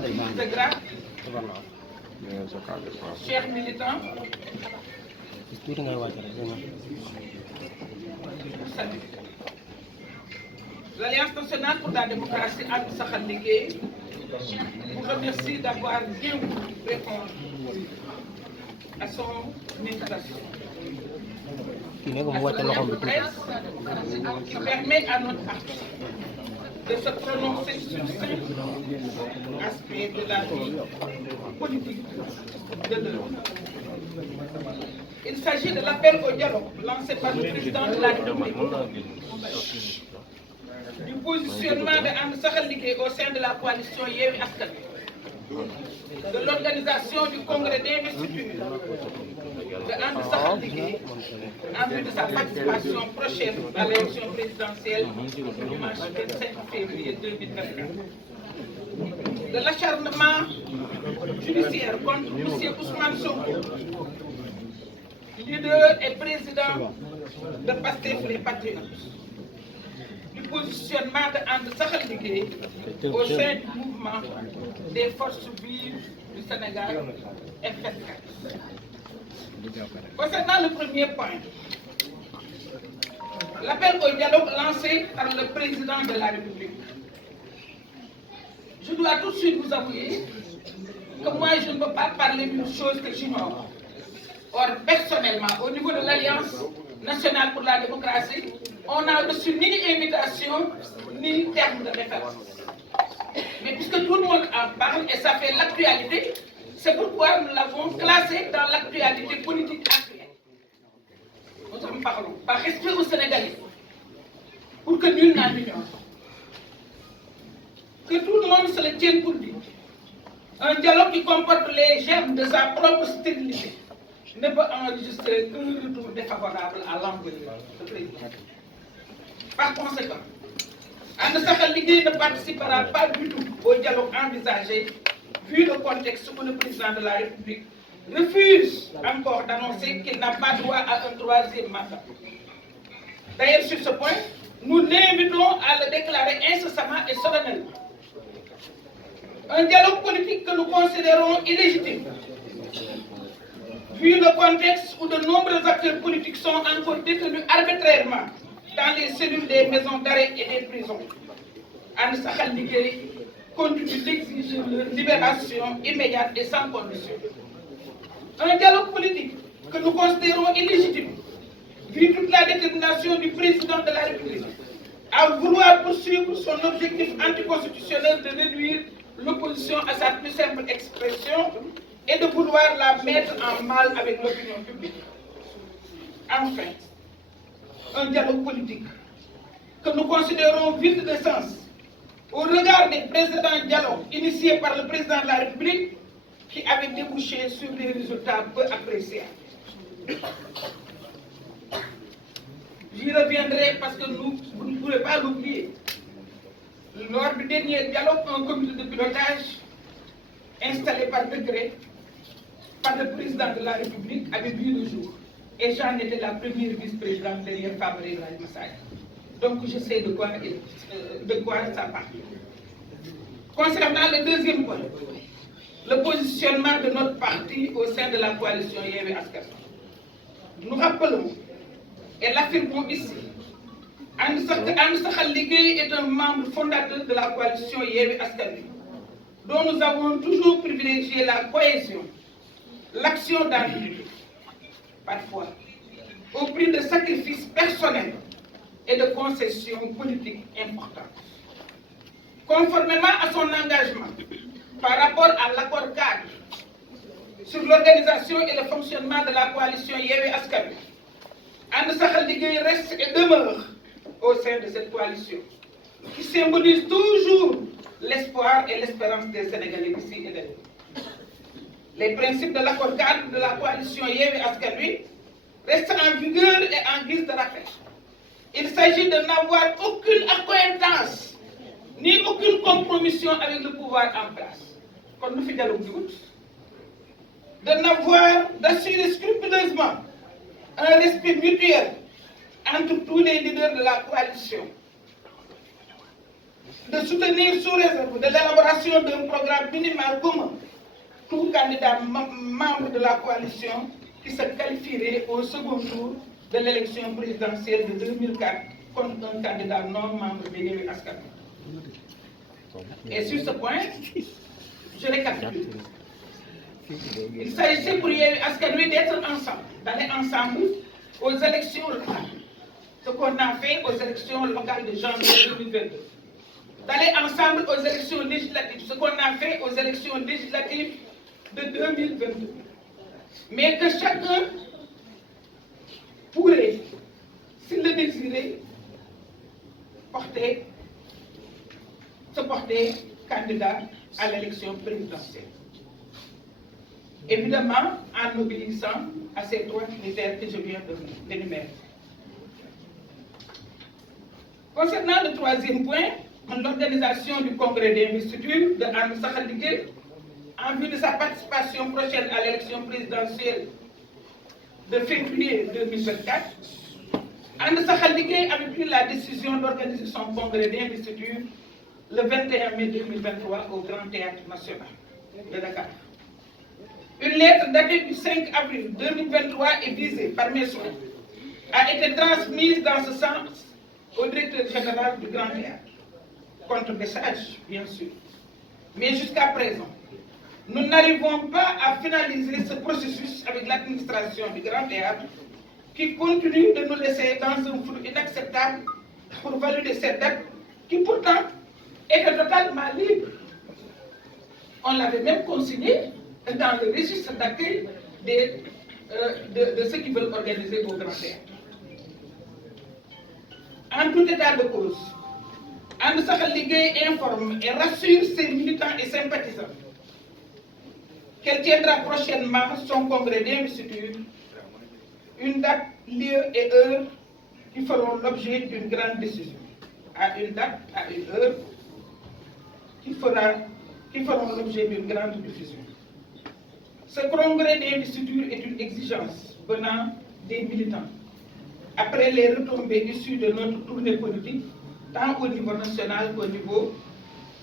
de grade, chers militants, salut. L'Alliance nationale pour la démocratie And Saxal Liguey vous remercie d'avoir bien voulu répondre à son invitation. La presse qui permet à notre artiste de se prononcer sur cinq aspects de la vie politique de l'Europe. Il s'agit de l'appel au dialogue lancé par le président de la République, du positionnement de And Saxal Liguey au sein de la coalition Yewwi Askan Wi, de l'organisation du congrès d'investiture de And Saxal Liguey en vue de sa participation prochaine à l'élection présidentielle du dimanche 25 février 2024. De l'acharnement judiciaire contre M. Ousmane Sonko, leader et président de Pastef les Patriotes, du positionnement de And Saxal Liguey au sein du mouvement des forces vives du Sénégal F24. Concernant le premier point, l'appel au dialogue lancé par le président de la République. Je dois tout de suite vous avouer que moi je ne peux pas parler d'une chose que j'ignore. Or, personnellement, au niveau de l'Alliance nationale pour la démocratie, on n'a reçu ni invitation, ni terme de référence. Mais puisque tout le monde en parle et ça fait l'actualité, c'est pourquoi nous l'avons classé dans l'actualité politique actuelle. Nous en parlons par respect aux Sénégalais, pour que nul n'en ignore. Que tout le monde se le tienne pour dit. Un dialogue qui comporte les germes de sa propre stérilité ne peut enregistrer qu'un retour défavorable à l'envoyeur, le président. Par conséquent, And Saxal Liguey ne participera pas du tout au dialogue envisagé, vu le contexte où le président de la République refuse encore d'annoncer qu'il n'a pas droit à un troisième mandat. D'ailleurs, sur ce point, nous l'invitons à le déclarer incessamment et solennellement. Un dialogue politique que nous considérons illégitime, vu le contexte où de nombreux acteurs politiques sont encore détenus arbitrairement dans les cellules des maisons d'arrêt et des prisons. And Saxal Liguey continue d'exiger leur libération immédiate et sans condition. Un dialogue politique que nous considérons illégitime, vu toute la détermination du président de la République à vouloir poursuivre son objectif anticonstitutionnel de réduire l'opposition à sa plus simple expression et de vouloir la mettre en mal avec l'opinion publique. Enfin, un dialogue politique que nous considérons vide de sens au regard des précédents dialogues initiés par le président de la République qui avaient débouché sur des résultats peu appréciables. J'y reviendrai parce que vous ne pourrez pas l'oublier. Lors du dernier dialogue, un comité de pilotage installé par décret par le président de la République avait vu le jour. Et j'en étais la première vice-présidente derrière Famara Ibrahima. Donc je sais de quoi ça parle. Concernant le deuxième point, le positionnement de notre parti au sein de la coalition Yewwi Askan Wi. Nous rappelons et l'affirmons ici, And Saxal Liguey est un membre fondateur de la coalition Yewwi Askan Wi, dont nous avons toujours privilégié la cohésion, l'action dans l'unité, parfois au prix de sacrifices personnels et de concessions politiques importantes. Conformément à son engagement par rapport à l'accord cadre sur l'organisation et le fonctionnement de la coalition Yewwi Askan Wi, And Saxal Liguey reste et demeure au sein de cette coalition, qui symbolise toujours l'espoir et l'espérance des Sénégalais d'ici et d'ailleurs. Les principes de l'accord cadre de la coalition Yewwi Askan Wi restent en vigueur et en guise de rappel. Il s'agit de n'avoir aucune accointance ni aucune compromission avec le pouvoir en place. Comme nous faisons de n'avoir, d'assurer scrupuleusement un respect mutuel entre tous les leaders de la coalition. de soutenir sous réserve de l'élaboration d'un programme minimal commun tout candidat membre de la coalition qui se qualifierait au second tour de l'élection présidentielle de 2004 contre un candidat non membre de Yewwi Askan Wi. Et sur ce point, je récapitule. Il s'agissait pour Yewwi Askan Wi d'être ensemble, d'aller ensemble aux élections locales, ce qu'on a fait aux élections locales de janvier 2022. D'aller ensemble aux élections législatives, ce qu'on a fait aux élections législatives de 2022. Mais que chacun pourrait, s'il le désirait, se porter candidat à l'élection présidentielle. Évidemment, en obéissant à ces trois critères que je viens d'énumérer. Concernant le troisième point, l'organisation du congrès d'investiture de Anne Sakhal Ligueye en vue de sa participation prochaine à l'élection présidentielle de février 2024, Anne Sakhal Ligueye avait pris la décision d'organiser son congrès d'investiture le 21 mai 2023 au Grand Théâtre National de Dakar. Une lettre datée du 5 avril 2023 et visée par mes soins a été transmise dans ce sens au directeur général du Grand Théâtre. Contre-message, bien sûr. Mais jusqu'à présent, nous n'arrivons pas à finaliser ce processus avec l'administration du Grand Théâtre qui continue de nous laisser dans un flou inacceptable pour valider cette date qui pourtant était totalement libre. On l'avait même consigné dans le registre d'accueil de ceux qui veulent organiser au Grand Théâtre. En tout état de cause, Anne Sakhal Ligueye informe et rassure ses militants et sympathisants qu'elle tiendra prochainement son congrès d'investiture, une date, lieu et heure qui feront l'objet d'une grande décision. À une date, à une heure qui feront l'objet d'une grande diffusion. Ce congrès d'investiture est une exigence venant des militants. Après les retombées issues de notre tournée politique, tant au niveau national qu'au niveau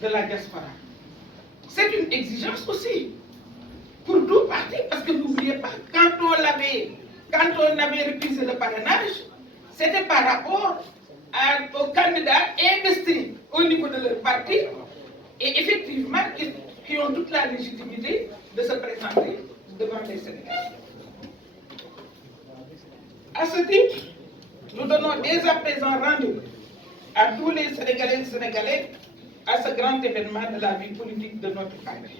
de la diaspora. C'est une exigence aussi pour tout parti, parce que n'oubliez pas, quand on avait récusé le parrainage, c'était par rapport aux candidats investis au niveau de leur parti et effectivement qui ont toute la légitimité de se présenter devant les Sénégalais. À ce titre, nous donnons dès à présent rendez-vous à tous les Sénégalais et Sénégalais à ce grand événement de la vie politique de notre parti.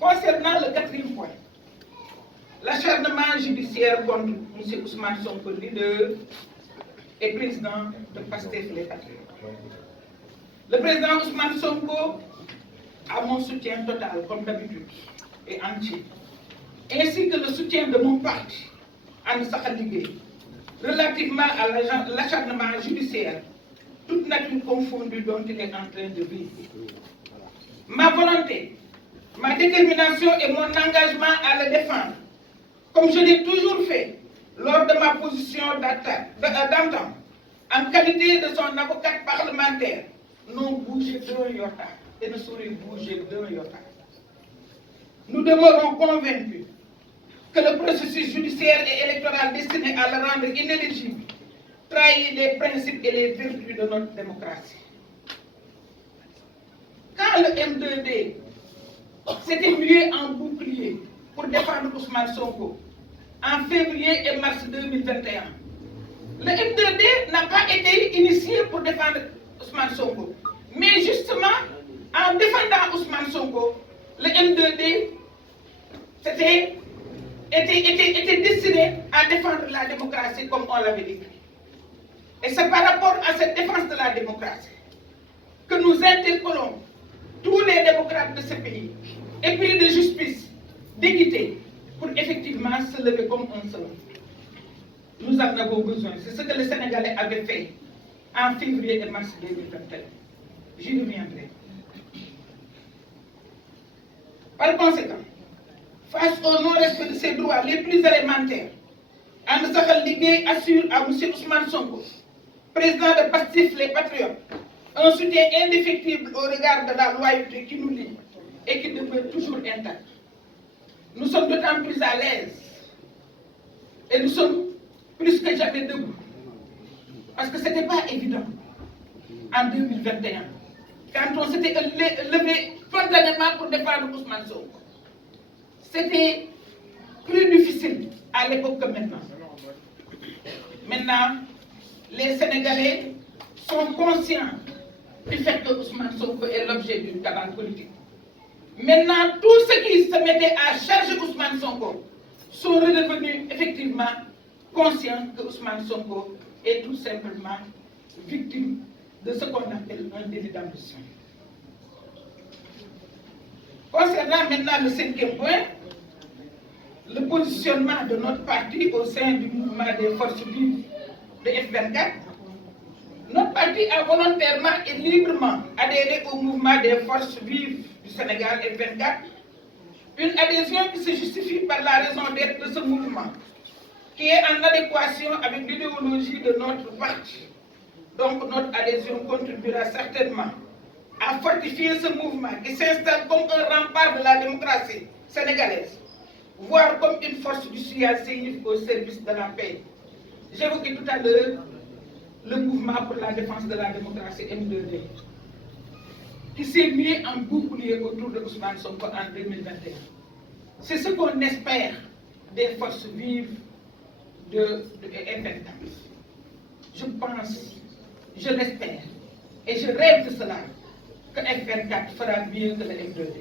Concernant le quatrième point, l'acharnement judiciaire contre M. Ousmane Sonko, leader et président de PASTEF les Patriotes. Le président Ousmane Sonko a mon soutien total, comme d'habitude, et entier, ainsi que le soutien de mon parti, Anne Sakhal Ligueye, relativement à l'acharnement judiciaire, toute nature confondue dont il est en train de vivre. Ma volonté, ma détermination et mon engagement à le défendre, comme je l'ai toujours fait lors de ma position d'antan, en qualité de son avocate parlementaire, n'ont bougé d'un iota et ne sauraient bouger d'un iota. Nous demeurons convaincus que le processus judiciaire et électoral destiné à le rendre inéligible trahit les principes et les vertus de notre démocratie. Quand le M2D s'était mué en bouclier pour défendre Ousmane Sonko en février et mars 2021, le M2D n'a pas été initié pour défendre Ousmane Sonko. Mais justement, en défendant Ousmane Sonko, le M2D était destiné à défendre la démocratie comme on l'avait dit. Et c'est par rapport à cette défense de la démocratie que nous interpellons tous les démocrates de ce pays, épris de justice, d'équité, pour effectivement se lever comme un seul. Nous en avons besoin. C'est ce que les Sénégalais avaient fait en février et mars 2021. J'y reviendrai. Par conséquent, face au non-respect de ses droits les plus élémentaires, Anne Sakhal Ligueye assure à M. Ousmane Sonko, président de PASTEF les Patriotes, un soutien indéfectible au regard de la loyauté qui nous lie et qui demeure toujours intacte. Nous sommes d'autant plus à l'aise et nous sommes plus que jamais debout. Parce que ce n'était pas évident en 2021, quand on s'était levé spontanément pour défendre Ousmane Sonko. C'était plus difficile à l'époque que maintenant. Maintenant, les Sénégalais sont conscients du fait que Ousmane Sonko est l'objet d'une cabale politique. Maintenant, tous ceux qui se mettaient à charger Ousmane Sonko sont redevenus effectivement conscients que Ousmane Sonko est tout simplement victime de ce qu'on appelle un délit d'ambition. Concernant maintenant le 5e point, le positionnement de notre parti au sein du mouvement des forces vives de F24, notre parti a volontairement et librement adhéré au mouvement des forces vives du Sénégal F24, une adhésion qui se justifie par la raison d'être de ce mouvement, qui est en adéquation avec l'idéologie de notre parti. Donc notre adhésion contribuera certainement à fortifier ce mouvement qui s'installe comme un rempart de la démocratie sénégalaise, voire comme une force du sillage sénif au service de la paix. J'évoquais tout à l'heure le mouvement pour la défense de la démocratie M2D, qui s'est mis en bouclier autour de Ousmane Sonko en 2021. C'est ce qu'on espère des forces vives de F24. Je pense, je l'espère, et je rêve de cela, que F24 fera mieux que le M2D.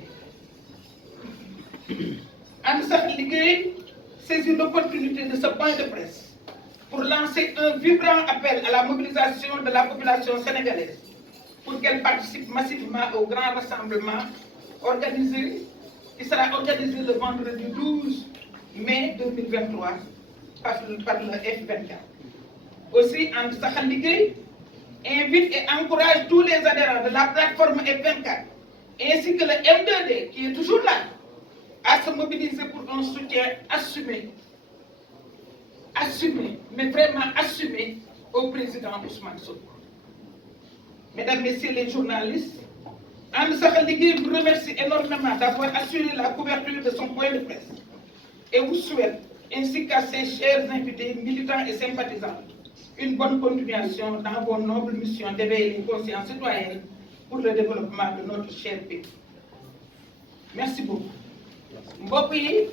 Ansar Ligue saisit l'opportunité de ce point de presse pour lancer un vibrant appel à la mobilisation de la population sénégalaise pour qu'elle participe massivement au grand rassemblement qui sera organisé le vendredi 12 mai 2023 par le F24. Aussi, Ansar Ligue invite et encourage tous les adhérents de la plateforme F24 ainsi que le M2D qui est toujours là à se mobiliser pour un soutien assumé, mais vraiment assumé au président Ousmane Sonko. Mesdames, Messieurs les journalistes, Anne Sakhaligui vous remercie énormément d'avoir assuré la couverture de son point de presse et vous souhaite, ainsi qu'à ses chers invités, militants et sympathisants, une bonne continuation dans vos nobles missions d'éveiller les consciences citoyennes pour le développement de notre cher pays. Merci beaucoup. Mbokk yi